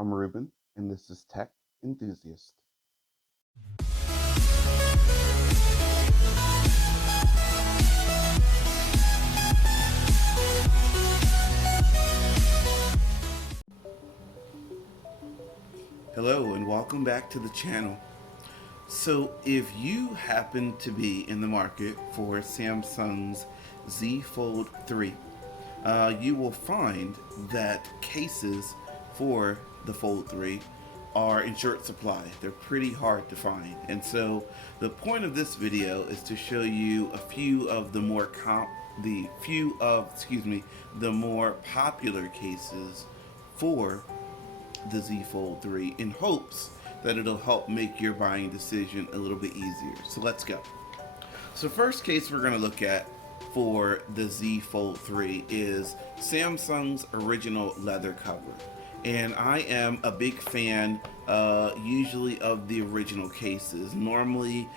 I'm Ruben, and this is Tech Enthusiast. Hello, and welcome back to the channel. So, if you happen to be in the market for Samsung's Z Fold 3, you will find that cases for the Fold 3 are in short supply. They're pretty hard to find. And so the point of this video is to show you a few of the more the more popular cases for the Z Fold 3 in hopes that it'll help make your buying decision a little bit easier. So let's go. So first case we're going to look at for the Z Fold 3 is Samsung's original leather cover. And I am a big fan usually of the original cases. Normally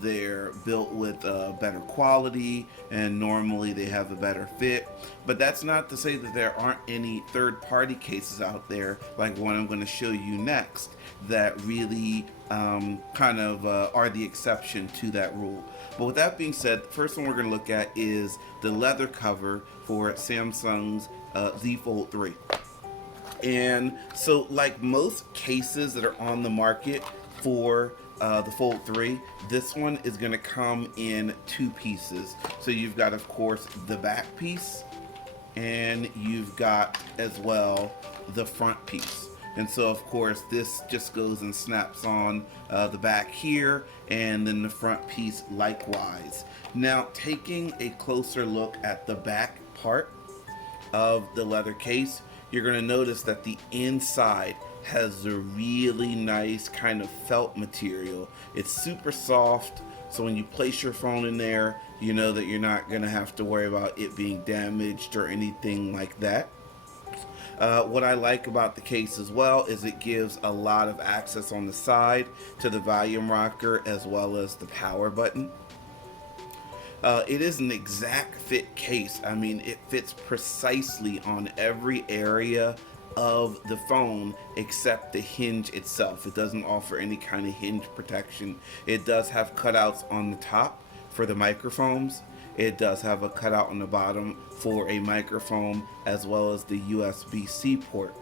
they're built with better quality, and normally they have a better fit. But that's not to say that there aren't any third-party cases out there, like one I'm going to show you next, that really are the exception to that rule. But with that being said, the first one we're going to look at is the leather cover for Samsung's Z Fold 3. And so, like most cases that are on the market for the Fold 3, this one is going to come in two pieces. So you've got, of course, the back piece, and you've got as well the front piece. And so, of course, this just goes and snaps on the back here, and then the front piece likewise. Now, taking a closer look at the back part of the leather case, you're going to notice that the inside has a really nice kind of felt material. It's super soft, so when you place your phone in there, you know that you're not going to have to worry about it being damaged or anything like that. What I like about the case as well is it gives a lot of access on the side to the volume rocker as well as the power button. It is an exact fit case. I mean, it fits precisely on every area of the phone except the hinge itself. It doesn't offer any kind of hinge protection. It does have cutouts on the top for the microphones. It does have a cutout on the bottom for a microphone as well as the USB-C port.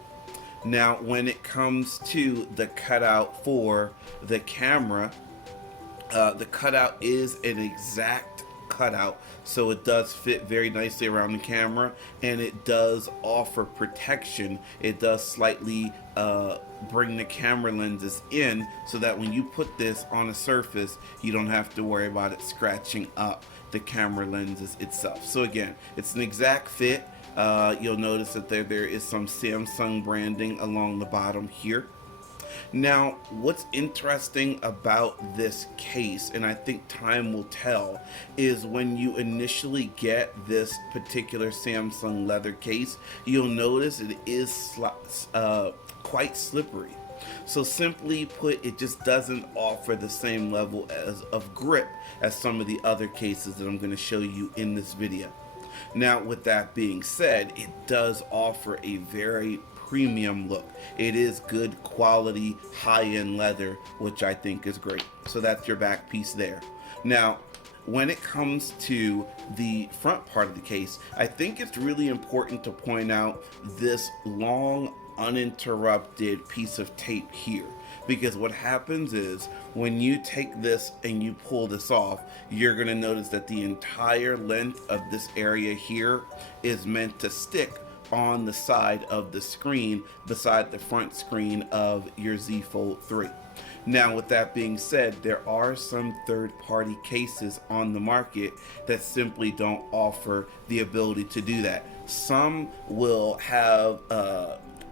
Now, when it comes to the cutout for the camera, the cutout is an exact cutout, so it does fit very nicely around the camera, and it does offer protection. It does slightly bring the camera lenses in so that when you put this on a surface, you don't have to worry about it scratching up the camera lenses itself. So again, it's an exact fit. You'll notice that there is some Samsung branding along the bottom here. Now, what's interesting about this case, and I think time will tell, is when you initially get this particular Samsung leather case, you'll notice it is quite slippery. So simply put, it just doesn't offer the same level of grip as some of the other cases that I'm going to show you in this video. Now, with that being said, it does offer a very premium look. It is good quality, high-end leather, which I think is great. So that's your back piece there. Now, when it comes to the front part of the case, I think it's really important to point out this long, uninterrupted piece of tape here. Because what happens is when you take this and you pull this off, you're going to notice that the entire length of this area here is meant to stick on the side of the screen beside the front screen of your Z Fold 3. Now, with that being said, there are some third-party cases on the market that simply don't offer the ability to do that. Some will have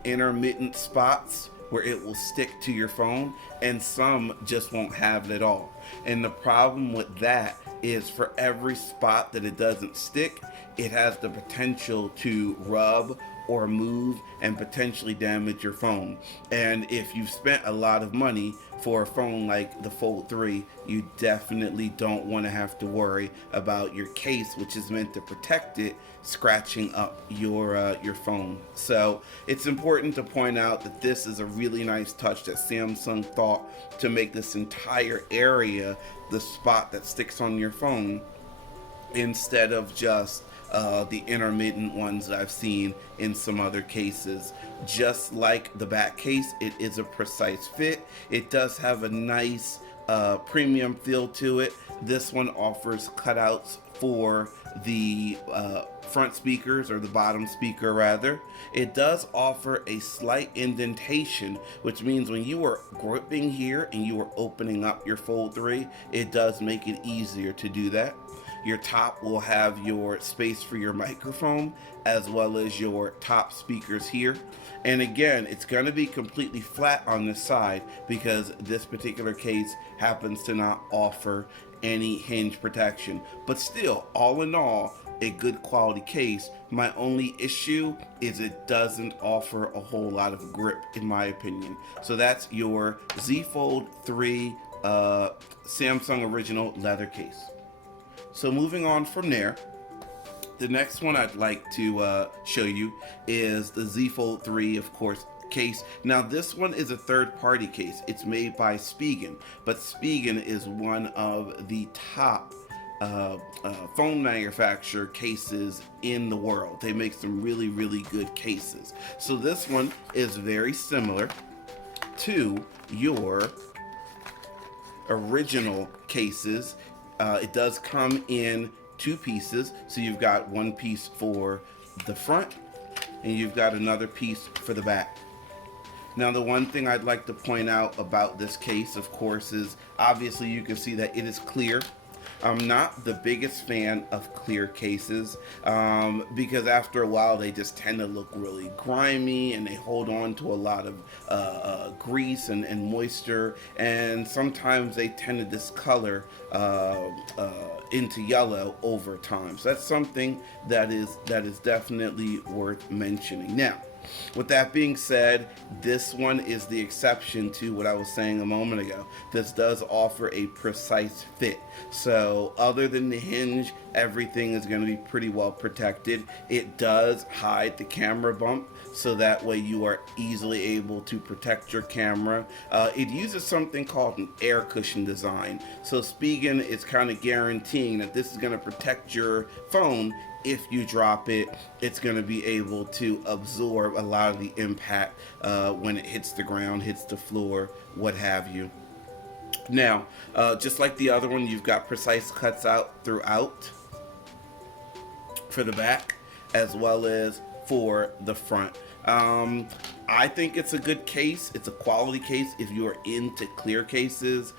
intermittent spots where it will stick to your phone, and some just won't have it at all. And the problem with that is for every spot that it doesn't stick, it has the potential to rub or move and potentially damage your phone. And if you've spent a lot of money for a phone like the Fold 3, you definitely don't want to have to worry about your case, which is meant to protect it, scratching up your phone. So it's important to point out that this is a really nice touch that Samsung thought to make this entire area the spot that sticks on your phone, instead of just the intermittent ones that I've seen in some other cases. Just like the back case, it is a precise fit. It does have a nice premium feel to it. This one offers cutouts for the front speakers, or the bottom speaker rather. It does offer a slight indentation, which means when you are gripping here and you are opening up your Fold 3, it does make it easier to do that. Your top will have your space for your microphone, as well as your top speakers here. And again, it's going to be completely flat on this side because this particular case happens to not offer any hinge protection. But still, all in all, a good quality case. My only issue is it doesn't offer a whole lot of grip, in my opinion. So that's your Z Fold 3 Samsung original leather case. So moving on from there, the next one I'd like to show you is the Z Fold 3, of course, case. Now this one is a third-party case. It's made by Spigen, but Spigen is one of the top phone manufacturer cases in the world. They make some really, really good cases. So this one is very similar to your original cases. It does come in two pieces, so you've got one piece for the front and you've got another piece for the back. Now the one thing I'd like to point out about this case, of course, is obviously you can see that it is clear. I'm not the biggest fan of clear cases because after a while they just tend to look really grimy and they hold on to a lot of grease and moisture, and sometimes they tend to discolor into yellow over time. So that's something that is definitely worth mentioning. Now, with that being said, this one is the exception to what I was saying a moment ago. This does offer a precise fit. So other than the hinge, everything is going to be pretty well protected. It does hide the camera bump, so that way you are easily able to protect your camera. It uses something called an air cushion design. So Spigen is kind of guaranteeing that this is going to protect your phone. If you drop it, it's going to be able to absorb a lot of the impact when it hits the ground, hits the floor, what have you. Now, just like the other one, you've got precise cuts out throughout for the back as well as for the front. I think it's a good case. It's a quality case if you are into clear cases.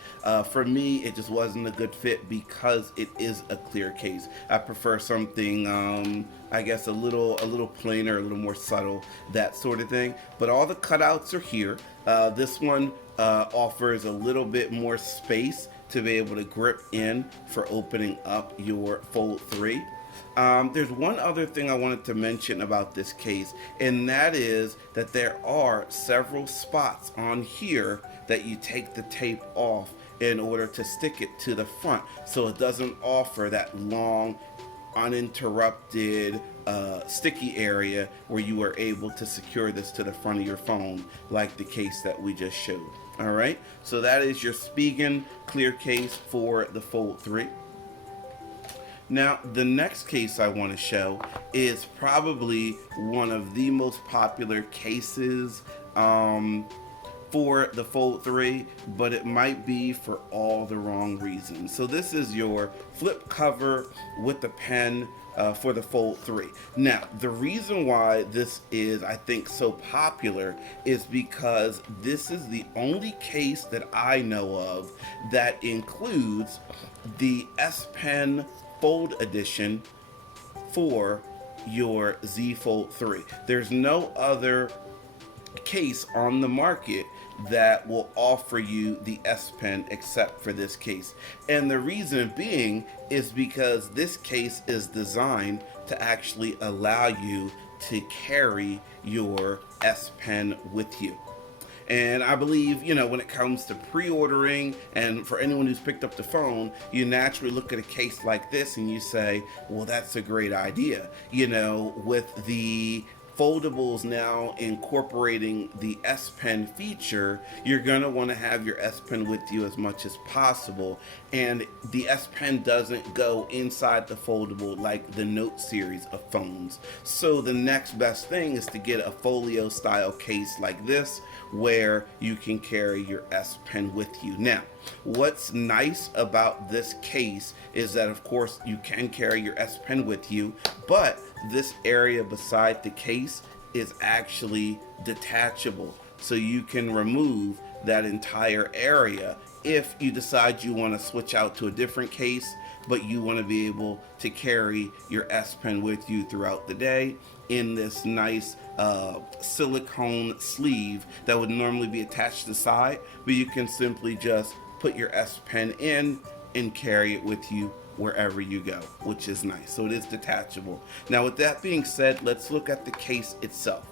For me, it just wasn't a good fit because it is a clear case. I prefer something, I guess, a little plainer, a little more subtle, that sort of thing. But all the cutouts are here. This one offers a little bit more space to be able to grip in for opening up your Fold 3. There's one other thing I wanted to mention about this case, and that is that there are several spots on here that you take the tape off in order to stick it to the front, so it doesn't offer that long, uninterrupted sticky area where you are able to secure this to the front of your phone like the case that we just showed. All right, so that is your Spigen clear case for the Fold 3. Now, the next case I want to show is probably one of the most popular cases for the Fold 3, but it might be for all the wrong reasons. So this is your flip cover with the pen for the Fold 3. Now, the reason why this is, I think, so popular is because this is the only case that I know of that includes the S Pen Fold edition for your Z Fold 3. There's no other case on the market that will offer you the S Pen except for this case. And the reason being is because this case is designed to actually allow you to carry your S Pen with you. And I believe, when it comes to pre ordering, and for anyone who's picked up the phone, you naturally look at a case like this and you say, well, that's a great idea. With the foldables now incorporating the S Pen feature, you're going to want to have your S Pen with you as much as possible. And the S Pen doesn't go inside the foldable like the Note series of phones. So the next best thing is to get a folio style case like this, where you can carry your S Pen with you. Now, what's nice about this case is that, of course, you can carry your S Pen with you, but this area beside the case is actually detachable. So you can remove that entire area if you decide you want to switch out to a different case, but you want to be able to carry your S Pen with you throughout the day in this nice silicone sleeve that would normally be attached to the side, but you can simply just put your S Pen in and carry it with you wherever you go, which is nice. So it is detachable. Now, with that being said, let's look at the case itself.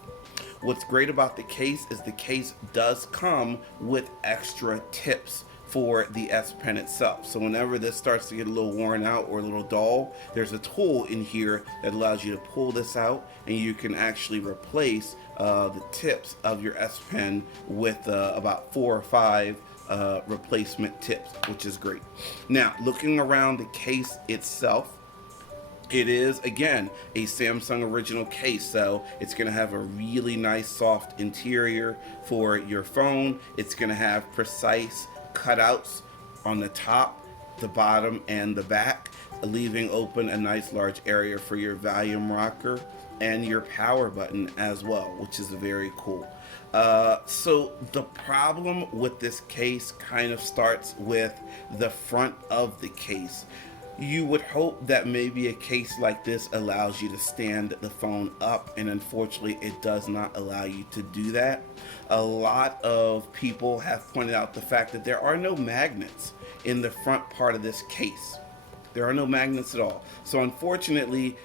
What's great about the case is the case does come with extra tips for the S Pen itself. So whenever this starts to get a little worn out or a little dull, there's a tool in here that allows you to pull this out, and you can actually replace the tips of your S Pen with about 4 or 5 replacement tips, which is great. Now, looking around the case itself, it is, again, a Samsung original case, so it's going to have a really nice soft interior for your phone. It's going to have precise cutouts on the top, the bottom, and the back, leaving open a nice large area for your volume rocker and your power button as well, which is very cool. So the problem with this case kind of starts with the front of the case. You would hope that maybe a case like this allows you to stand the phone up, and unfortunately it does not allow you to do that. A lot of people have pointed out the fact that there are no magnets in the front part of this case. There are no magnets at all. So unfortunately,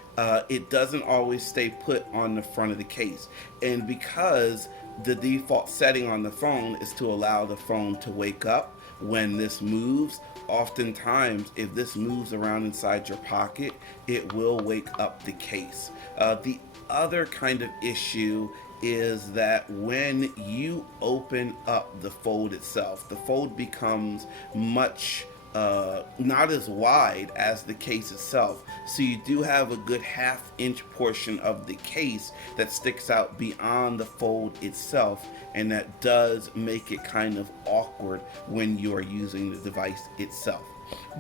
it doesn't always stay put on the front of the case. And because the default setting on the phone is to allow the phone to wake up when this moves, oftentimes if this moves around inside your pocket, it will wake up the case. The other kind of issue is that when you open up the fold itself, the fold becomes much not as wide as the case itself. So you do have a good half-inch portion of the case that sticks out beyond the fold itself, and that does make it kind of awkward when you are using the device itself.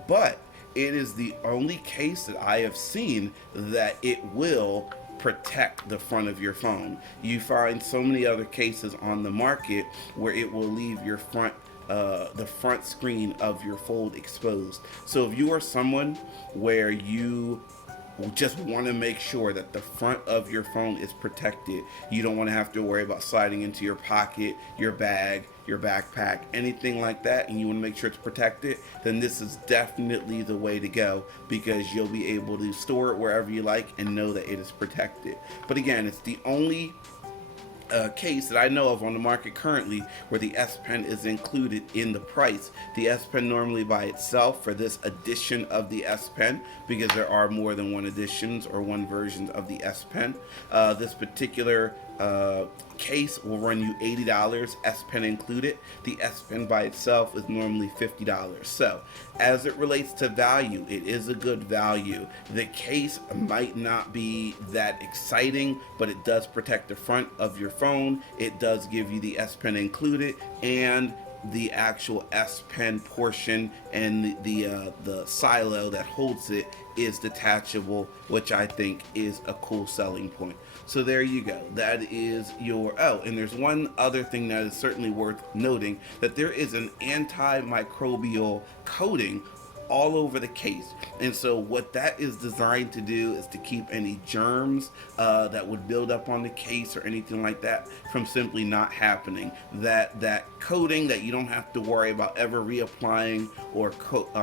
But it is the only case that I have seen that it will protect the front of your phone. You find so many other cases on the market where it will leave your the front screen of your fold exposed. So if you are someone where you just want to make sure that the front of your phone is protected, you don't want to have to worry about sliding into your pocket, your bag, your backpack, anything like that, and you want to make sure it's protected, then this is definitely the way to go, because you'll be able to store it wherever you like and know that it is protected. But again, it's the only case that I know of on the market currently where the S Pen is included in the price. The S Pen normally by itself, for this edition of the S Pen, because there are more than one editions or one version of the S Pen, this particular case will run you $80, S Pen included. The S Pen by itself is normally $50. So as it relates to value, it is a good value. The case might not be that exciting, but it does protect the front of your phone. It does give you the S Pen included, and the actual S Pen portion and the silo that holds it is detachable, which I think is a cool selling point. So there you go. That is your... Oh, and there's one other thing that is certainly worth noting, that there is an antimicrobial coating all over the case. And so what that is designed to do is to keep any germs that would build up on the case or anything like that from simply not happening. That coating that you don't have to worry about ever reapplying or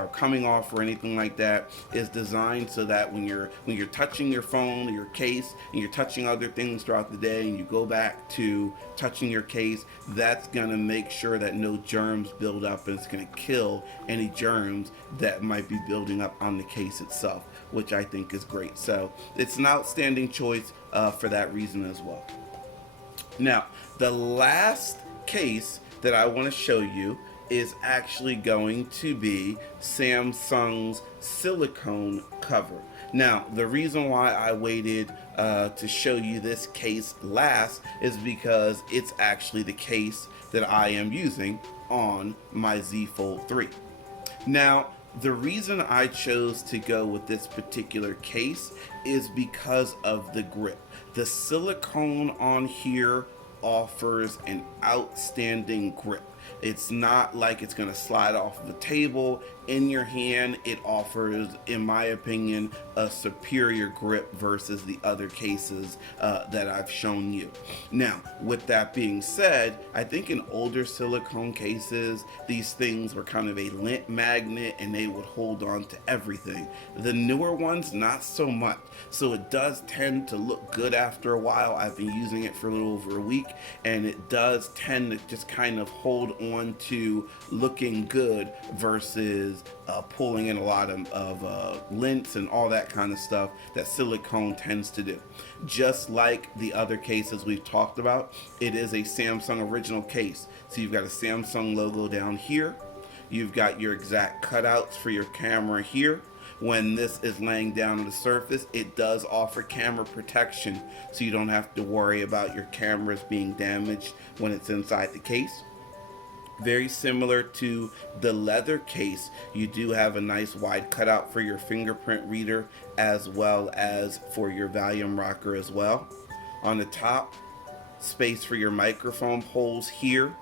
coming off or anything like that is designed so that when you're touching your phone or your case and you're touching other things throughout the day and you go back to touching your case, that's going to make sure that no germs build up, and it's going to kill any germs that might be building up on the case itself, which I think is great. So it's an outstanding choice for that reason as well. Now, the last case that I want to show you is actually going to be Samsung's silicone cover. Now, the reason why I waited to show you this case last is because it's actually the case that I am using on my Z Fold 3. Now, the reason I chose to go with this particular case is because of the grip. The silicone on here offers an outstanding grip. It's not like it's going to slide off of the table in your hand. It offers, in my opinion, a superior grip versus the other cases that I've shown you. Now, with that being said, I think in older silicone cases, these things were kind of a lint magnet and they would hold on to everything. The newer ones, not so much. So it does tend to look good after a while. I've been using it for a little over a week, and it does tend to just kind of hold on to looking good versus pulling in a lot of lints and all that kind of stuff that silicone tends to do. Just like the other cases we've talked about, it is a Samsung original case. So you've got a Samsung logo down here. You've got your exact cutouts for your camera here. When this is laying down on the surface, it does offer camera protection, so you don't have to worry about your cameras being damaged when it's inside the case. Very similar to the leather case, you do have a nice wide cutout for your fingerprint reader as well as for your volume rocker as well. On the top, space for your microphone holes here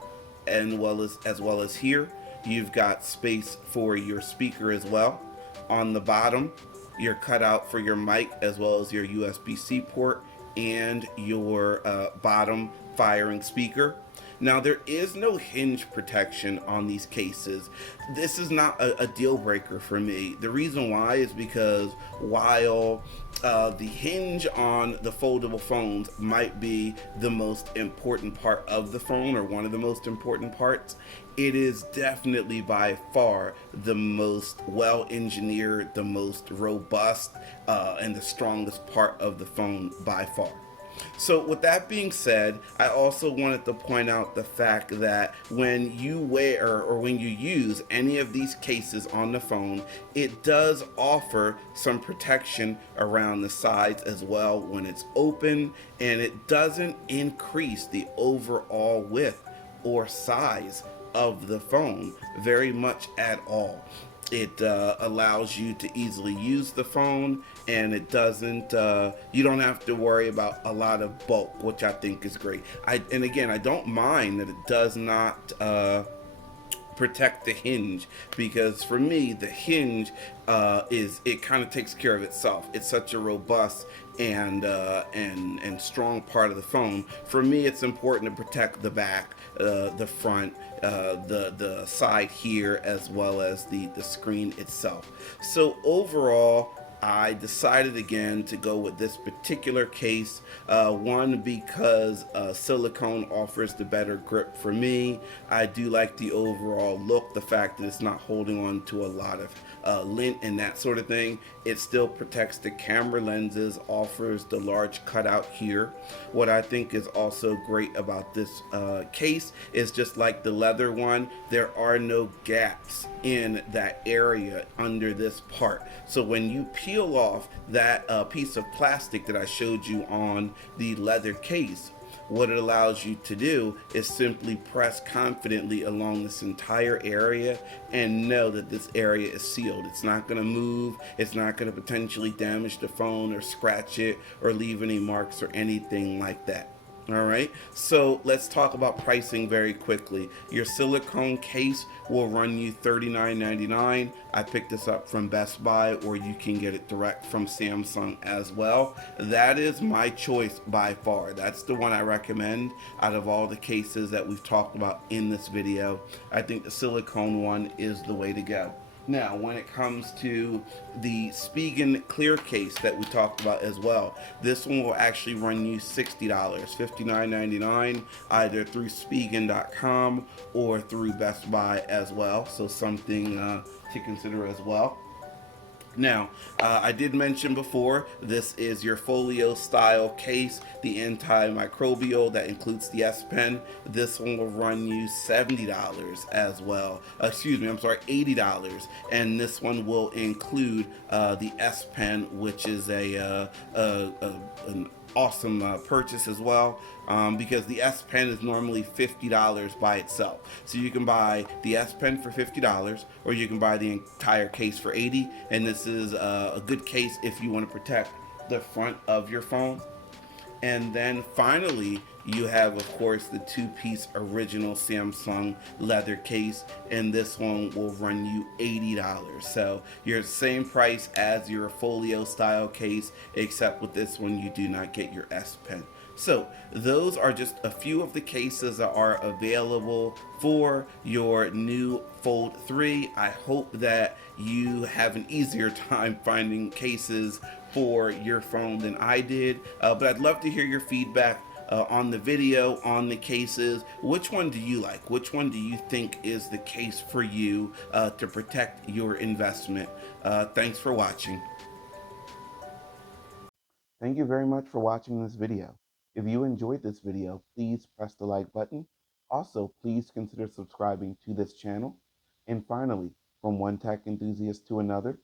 and as well as here. You've got space for your speaker as well. On the bottom, your cutout for your mic as well as your USB-C port and your bottom firing speaker. Now, there is no hinge protection on these cases. This is not a deal breaker for me. The reason why is because while the hinge on the foldable phones might be the most important part of the phone, or one of the most important parts, it is definitely by far the most well engineered, the most robust, and the strongest part of the phone by far. So with that being said, I also wanted to point out the fact that when you wear or when you use any of these cases on the phone, it does offer some protection around the sides as well when it's open, and it doesn't increase the overall width or size of the phone very much at all. It allows you to easily use the phone, and it doesn't you don't have to worry about a lot of bulk, which I think is great. And again, I don't mind that it does not protect the hinge, because for me the hinge it kind of takes care of itself. It's such a robust and strong part of the phone. For me, it's important to protect the back, the front, the side here, as well as the screen itself. So overall, I decided again to go with this particular case. One, because silicone offers the better grip for me. I do like the overall look, the fact that it's not holding on to a lot of lint and that sort of thing. It still protects the camera lenses, offers the large cutout here. What I think is also great about this case is, just like the leather one, there are no gaps in that area under this part. So when you peel off that piece of plastic that I showed you on the leather case, what it allows you to do is simply press confidently along this entire area and know that this area is sealed. It's not going to move. It's not going to potentially damage the phone or scratch it or leave any marks or anything like that. All right, so let's talk about pricing very quickly. Your silicone case will run you $39.99. I picked this up from Best Buy, or you can get it direct from Samsung as well. That is my choice by far. That's the one I recommend out of all the cases that we've talked about in this video. I think the silicone one is the way to go. Now, when it comes to the Spigen clear case that we talked about as well, this one will actually run you $60, $59.99, either through Spigen.com or through Best Buy as well. So something to consider as well. Now, I did mention before, this is your folio style case, the antimicrobial that includes the S Pen. This one will run you $70 as well. Excuse me, I'm sorry, $80. And this one will include the S Pen, which is an awesome purchase as well, because the S Pen is normally $50 by itself. So you can buy the S Pen for $50, or you can buy the entire case for $80. And this is a good case if you want to protect the front of your phone. And then finally, you have, of course, the two-piece original Samsung leather case, and this one will run you $80. So you're the same price as your folio style case, except with this one, you do not get your S Pen. So those are just a few of the cases that are available for your new Fold 3. I hope that you have an easier time finding cases for your phone than I did. But I'd love to hear your feedback on the video, on the cases. Which one do you like? Which one do you think is the case for you to protect your investment? Thanks for watching. Thank you very much for watching this video. If you enjoyed this video, please press the like button. Also, please consider subscribing to this channel. And finally, from one tech enthusiast to another,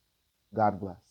God bless.